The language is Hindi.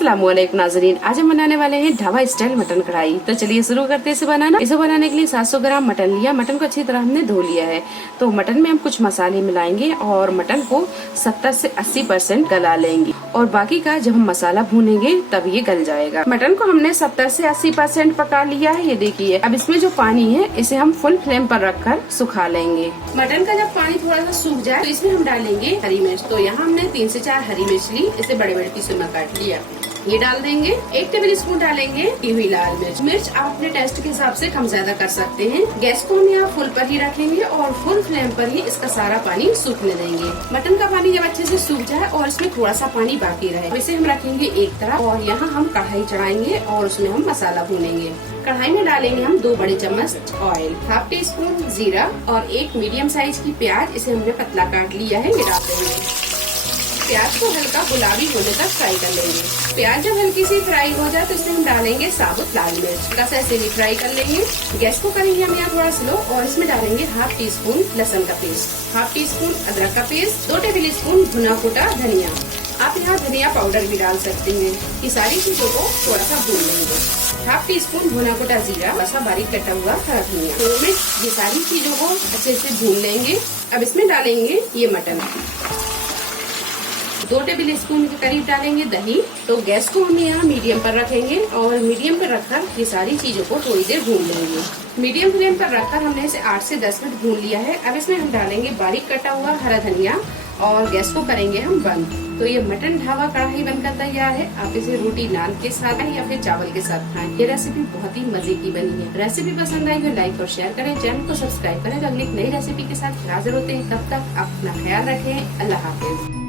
अस्सलामुअलैकुम नाज़रीन, आज हम बनाने वाले हैं ढाबा स्टाइल मटन कढ़ाई। तो चलिए शुरू करते हैं इसे बनाना। इसे बनाने के लिए 700 ग्राम मटन लिया। मटन को अच्छी तरह हमने धो लिया है। तो मटन में हम कुछ मसाले मिलाएंगे और मटन को 70 से 80% गला लेंगे और बाकी का जब हम मसाला भूनेंगे तब ये गल जाएगा। मटन को हमने 70 से 80% पका लिया है, ये देखिए। अब इसमें जो पानी है इसे हम फुल फ्लेम पर रखकर सुखा लेंगे। मटन का जब पानी थोड़ा सा सूख जाए तो इसमें हम डालेंगे हरी मिर्च। तो यहाँ हमने 3 से 4 हरी मिर्च ली, इसे बड़े बड़े पीसों में काट लिया। ये डाल देंगे। 1 टेबल स्पून डालेंगे की हुई लाल मिर्च। मिर्च आप अपने टेस्ट के हिसाब से कम ज्यादा कर सकते हैं। गैस को हम यहाँ फुल पर ही रखेंगे और फुल फ्लेम पर ही इसका सारा पानी सूखने देंगे। मटन का पानी जब अच्छे से सूख जाए और इसमें थोड़ा सा पानी बाकी रहे, इसे हम रखेंगे एक तरफ और यहाँ हम कढ़ाई चढ़ाएंगे और उसमें हम मसाला भूनेंगे। कढ़ाई में डालेंगे हम 2 बड़े चम्मच ऑयल, हाफ टी स्पून जीरा और 1 मीडियम साइज की प्याज, इसे हमने पतला काट लिया है, ये डाल देंगे। प्याज को हल्का गुलाबी होने तक फ्राई कर लेंगे। प्याज जब हल्की सी फ्राई हो जाए तो इसमें हम डालेंगे साबुत लाल मिर्च, बस ऐसे ही फ्राई कर लेंगे। गैस को करेंगे हम यहाँ थोड़ा स्लो और इसमें डालेंगे हाफ टी स्पून लहसुन का पेस्ट, हाफ टी स्पून अदरक का पेस्ट, 2 टेबल स्पून भुना कुटा धनिया। आप यहाँ धनिया पाउडर भी डाल सकते हैं। ये सारी चीजों को थोड़ा सा भून लेंगे। हाफ टी स्पून भुना कुटा जीरा, वैसा बारीक कटा हुआ हरा धनिया। तो ये सारी चीजों को अच्छे से भून लेंगे। अब इसमें डालेंगे ये मटन, 2 टेबल स्पून के करीब डालेंगे दही। तो गैस को हम यहाँ मीडियम पर रखेंगे और मीडियम पर रखकर ये सारी चीजों को थोड़ी देर भून लेंगे। मीडियम फ्लेम पर रखकर हमने इसे 8 से 10 मिनट भून लिया है। अब इसमें हम डालेंगे बारीक कटा हुआ हरा धनिया और गैस को करेंगे हम बंद। तो ये मटन ढाबा कढ़ाई बनकर तैयार है। आप इसे रोटी नान के साथ या फिर चावल के साथ खाएं। ये रेसिपी बहुत ही मजे की बनी है। रेसिपी पसंद आई तो लाइक और शेयर करें, चैनल को सब्सक्राइब करें। अगली नई रेसिपी के साथ हाजिर होते हैं। तब तक अपना ख्याल रखें। अल्लाह हाफिज।